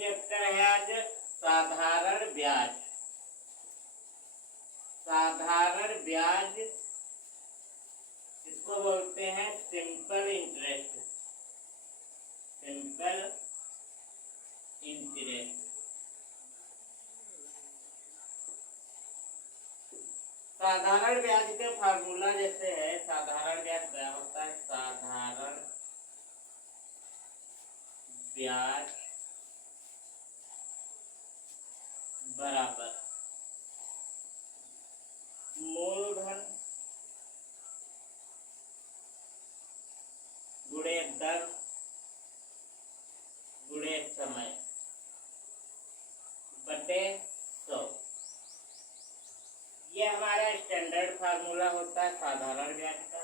Chapter है आज साधारण ब्याज। साधारण ब्याज इसको बोलते हैं सिंपल इंटरेस्ट। Simple interest. साधारण ब्याज के फार्मूला जैसे है, साधारण ब्याज क्या होता है? साधारण ब्याज बराबर मूलधन गुणे दर गुणे समय बटे 100। ये हमारा स्टैंडर्ड फार्मूला होता है साधारण ब्याज का।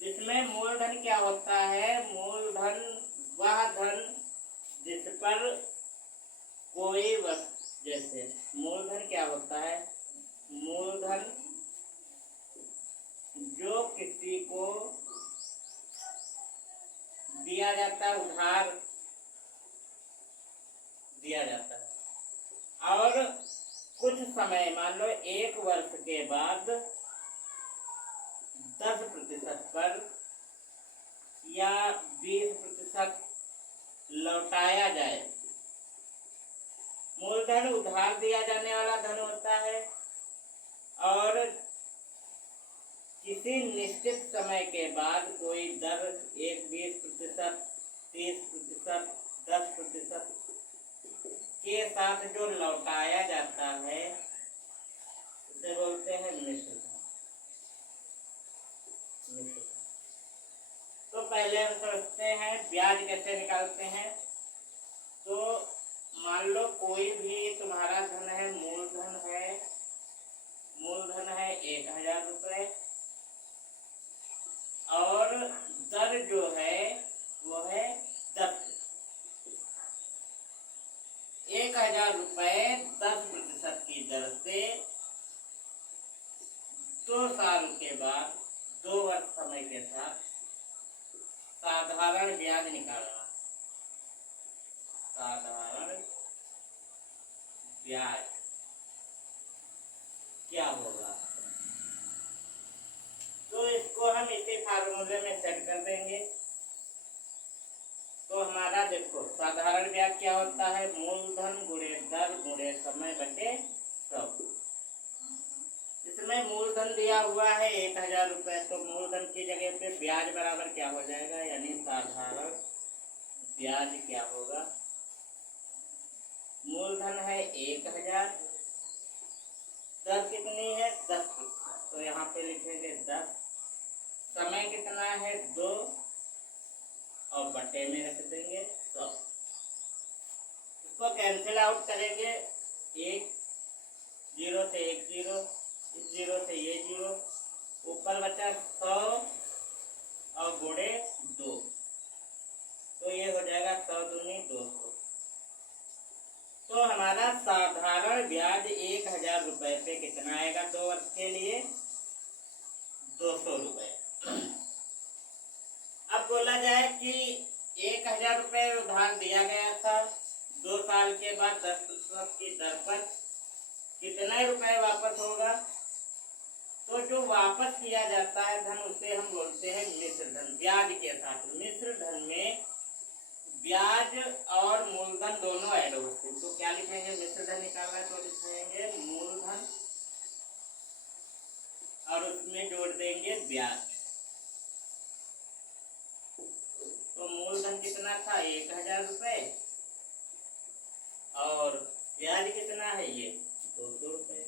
जिसमें मूलधन क्या होता है? मूलधन वह धन जिस पर कोई वस्तु, जैसे मूलधन क्या होता है? मूलधन जो किसी को दिया जाता है, उधार दिया जाता है, और कुछ समय, मान लो 1 वर्ष के बाद 10% पर या 20% लौटाया जाए। मूलधन उधार दिया जाने वाला धन होता है और किसी निश्चित समय के बाद कोई दर 20%, 30%, 10% के साथ जो लौटाया जाता है उसे बोलते हैं मिश्र धन। तो पहले हम समझते हैं ब्याज कैसे निकालते हैं। तो मान लो कोई भी तुम्हारा धन है, मूलधन है 1000 रुपये और दर जो है वो है 10। 1000 रुपये 10% की दर से 2 साल के बाद 2 वर्ष समय के साथ साधारण ब्याज निकालना। साधारण ब्याज क्या होगा? तो इसको हम इसी फार्मूले में सेट कर देंगे। तो हमारा देखो साधारण ब्याज क्या होता है? मूलधन गुणे दर गुणे समय बटे 100। इसमें मूलधन दिया हुआ है 1000 रुपये, तो मूलधन की जगह पे ब्याज बराबर क्या हो जाएगा? यानी साधारण ब्याज क्या होगा? मूलधन है 1000, दर कितनी है? 10%, तो यहाँ पे लिखेंगे 10। समय कितना है? 2 और बटे में रख देंगे 100। इसको कैंसिल आउट करेंगे, 1 0 से 1 0, इस 0 से ये 0, ऊपर बचा 100 और गुणे 2, तो ये हो जाएगा 100 दूनी 200। तो हमारा साधारण ब्याज 1000 रुपये पे कितना आएगा 2 वर्ष के लिए? 200 रुपये। अब बोला जाए कि 1000 रुपये उधार दिया गया था, 2 साल के बाद 10% की दर पर कितने रुपए वापस होगा? तो जो वापस किया जाता है धन उसे हम बोलते हैं मिश्र धन। ब्याज के साथ मिश्र धन में ब्याज और मूलधन दोनों ऐड होते हैं। तो क्या लिखेंगे? मिश्र धन निकालना है तो लिखेंगे मूलधन और उसमें जोड़ देंगे ब्याज। तो मूलधन कितना था? 1000 रुपये और ब्याज कितना है? ये 200 रुपये,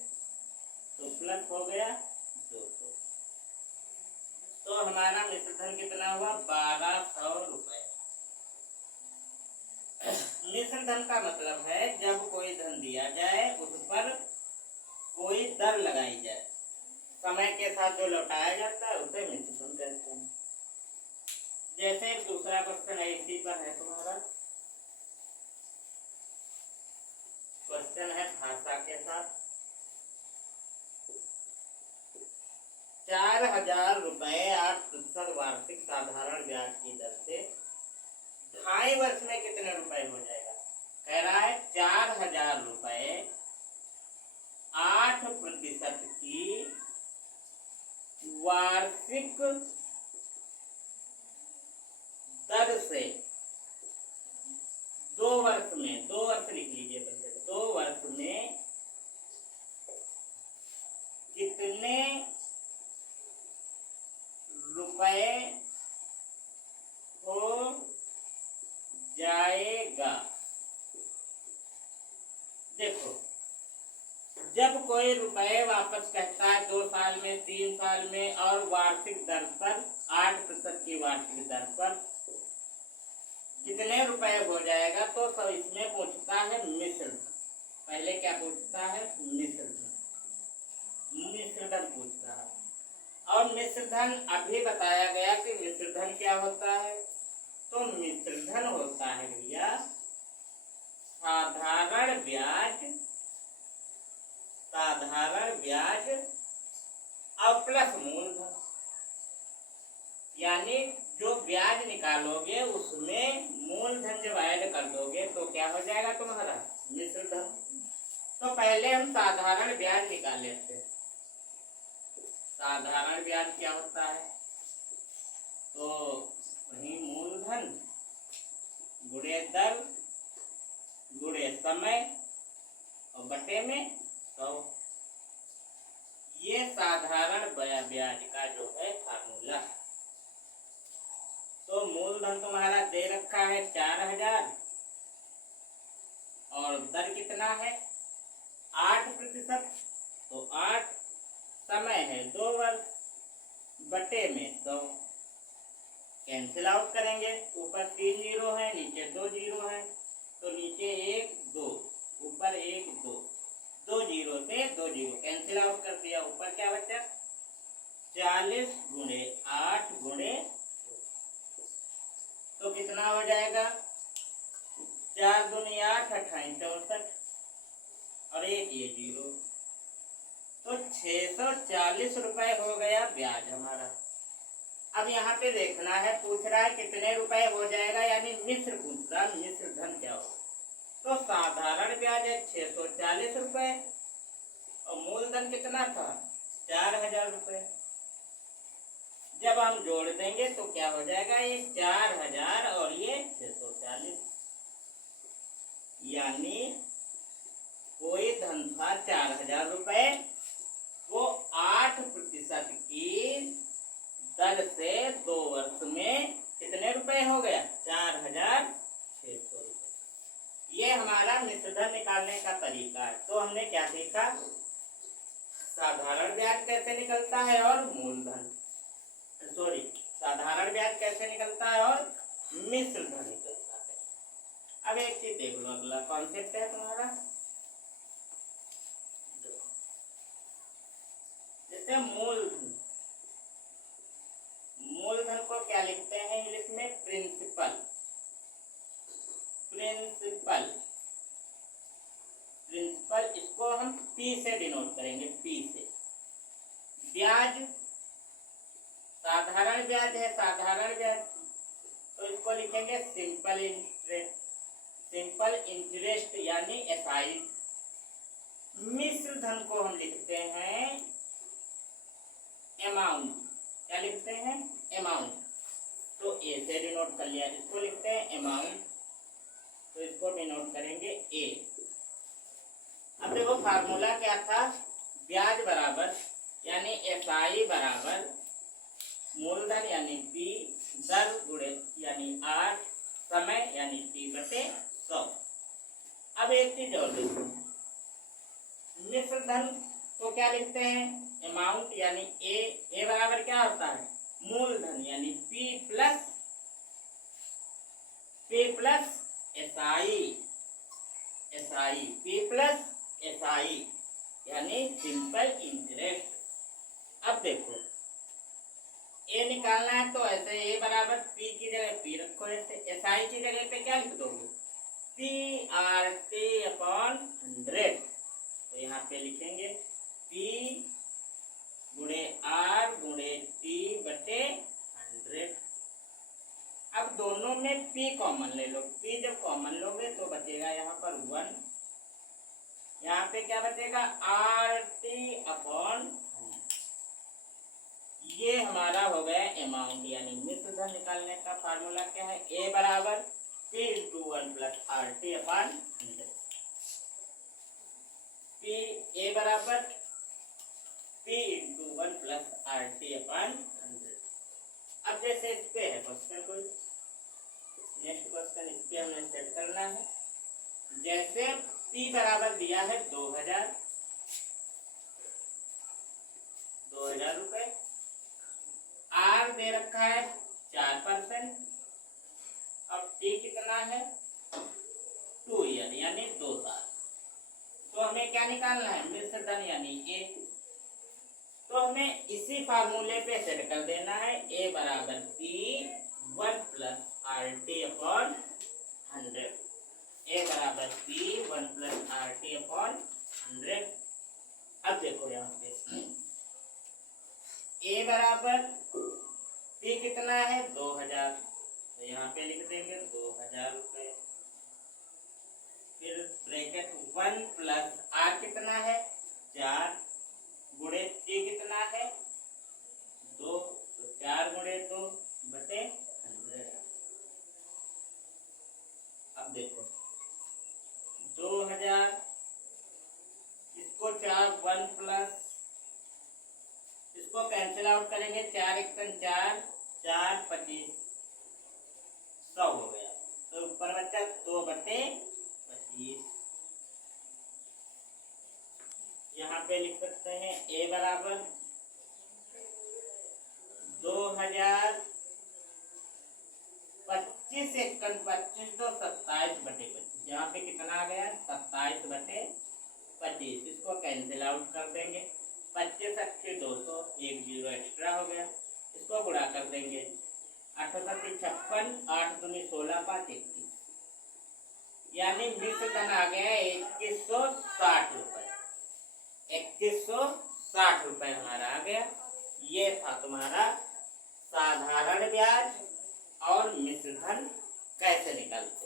तो प्लस हो गया 200। तो हमारा मिश्र धन कितना हुआ? 1200 रुपये। मिश्र धन का मतलब है जब कोई धन दिया जाए उस पर कोई दर लगाई जाए, समय के साथ जो लौटाया जाता है उसे मिश्र धन कहते हैं। जैसे दूसरा क्वेश्चन है, इसी पर है तुम्हारा क्वेश्चन है भाषा के साथ। 4000 रुपये 8% वार्षिक साधारण ब्याज की दर से ढाई वर्ष में कितने रुपए हो जाएगा? कह रहा है 4,000 रुपए 8% की वार्षिक दर से 2 वर्ष में, 2 वर्ष लिख लीजिए पहले, 2 वर्ष में कितने रुपए हो जाएगा? देखो, जब कोई रुपए वापस कहता है 2 साल में, 3 साल में और वार्षिक दर पर 8% की वार्षिक दर पर कितने रुपए हो जाएगा, तो सब इसमें पूछता है मिश्र धन। पहले क्या पूछता है? मिश्र धन। मिश्र धन पूछता है। और मिश्र धन अभी बताया गया कि मिश्र धन क्या होता है। तो मिश्र धन होता है भैया साधारण ब्याज, साधारण ब्याज और प्लस मूलधन। यानी जो ब्याज निकालोगे उसमें मूलधन जब ऐड कर दोगे तो क्या हो जाएगा तुम्हारा? मिश्र धन। तो पहले हम साधारण ब्याज निकाल लेते हैं। साधारण ब्याज क्या होता है? तो वही मूलधन गुणे दर गुणे समय और बटे में 100। ये साधारण ब्याज का जो है फार्मूला। तो मूलधन तुम्हारा दे रखा है 4,000 और दर कितना है? 8%। तो 8, समय है 2 वर्ष, बटे में 100। कैंसिल आउट करेंगे, ऊपर 3 जीरो है, नीचे 2 जीरो है, तो नीचे 1 2, ऊपर 1 2, 2 जीरो से 2 जीरो कैंसिल आउट कर दिया। ऊपर क्या बचा? 40 गुणे 8 गुणे, तो कितना हो जाएगा? 4 दूनी 8, 28 64 और 1 ये जीरो, तो 640 रुपए हो गया ब्याज हमारा। अब यहाँ पे देखना है, पूछ रहा है कितने रुपए हो जाएगा, यानी मिश्र पूछ रहा, मिश्र धन क्या हो। तो साधारण ब्याज है 640 रुपए और मूलधन कितना था? 4,000 रुपए। जब हम जोड़ देंगे तो क्या हो जाएगा? ये 4,000 और ये 640, यानी कोई धन था 4,000 रुपए, वो 8% की दर से 2 वर्ष में कितने रुपए हो गया? 4,600 रुपए। ये हमारा मिश्रधन निकालने का तरीका है। तो हमने क्या सीखा? साधारण ब्याज कैसे निकलता है और मूलधन, सॉरी, साधारण ब्याज कैसे निकलता है और मिश्र धन निकलता है। अब एक चीज देख लो, अगला कॉन्सेप्ट है तुम्हारा, जैसे मूलधन। मूलधन को क्या लिखते हैं इंग्लिश में? प्रिंसिपल। प्रिंसिपल, प्रिंसिपल, इसको हम पी से डिनोट करेंगे, पी से। ब्याज, साधारण ब्याज है, साधारण ब्याज, तो इसको लिखेंगे सिंपल इंटरेस्ट, सिंपल इंटरेस्ट यानी एसआई। मिश्र धन को हम लिखते हैं अमाउंट। क्या लिखते हैं? अमाउंट। तो ए से डिनोट कर लिया, इसको लिखते हैं अमाउंट, तो इसको डिनोट करेंगे ए। अब देखो फार्मूला क्या था? ब्याज बराबर यानी एसआई बराबर मूलधन यानी पी, दर गुणे यानी 8, समय यानी पी बटे 100। अब एक चीज और देखो, मिश्र धन को क्या लिखते हैं? अमाउंट यानी ए बराबर क्या होता है? मूलधन यानी P plus SI, SI, P plus SI यानी सिंपल इंटरेस्ट। अब देखो ए निकालना है तो ऐसे ए बराबर पी की जगह पी रखो, ऐसे एसआई की जगह पे क्या लिख दोगे? P R T upon 100। तो यहाँ पे लिखेंगे पी गुणे आर गुणे टी बटे 100। अब दोनों में P कॉमन ले लो। P जब कॉमन लोगे तो बचेगा यहाँ पर 1, यहाँ पे क्या बचेगा RT अपॉन, ये हमारा हो गया अमाउंट, यानी मिश्र धन निकालने का फार्मूला क्या है, A बराबर P into 1 plus RT upon 100। P A बराबर P into 1 plus RT upon 100। अब जैसे इस पे है क्वेश्चन, कोई नेक्स्ट क्वेश्चन इस पे हमें सेट करना है। जैसे P बराबर दिया है 2000 रुपए, R दे रखा है 4%, अब T कितना है 2 ईयर यानी 2 साल। तो हमें क्या निकालना है, मिश्र धन यानी A। तो हमें इसी फार्मूले पे सेट कर देना है, A बराबर P 1 plus RT upon 100। A बराबर P 1 प्लस RT अपॉन 100। अब देखो यहाँ पे A बराबर P कितना है 2000, तो यहाँ पे लिख देंगे 2000 रुपए, फिर ब्रैकेट 1 प्लस R कितना है 4 गुणे T कितना है 2, तो 4 गुणे 2 बटे 100। अब देखो 2000, इसको 4 1 प्लस, इसको कैंसिल आउट करेंगे, 4 1 4 4 25 100 हो गया। तो ऊपर बचा 2 बटे 25। यहाँ पे लिख सकते हैं A बराबर 2000 25 एकड़ 25 तो 27 बटे 25, यहाँ पे कितना आ गया 27 बटे 25। इसको कैंसिल आउट कर देंगे, 25 अच्छे 200, एक जीरो एक्स्ट्रा हो गया, इसको गुणा कर देंगे, 8 56, 8 दूनी 16, 5 21, यानी मिश्र धन आ गया 2160 रुपए। 2160 रुपए हमारा आ गया। ये था तुम्हारा साधारण ब्याज और मिश्र धन कैसे निकालना।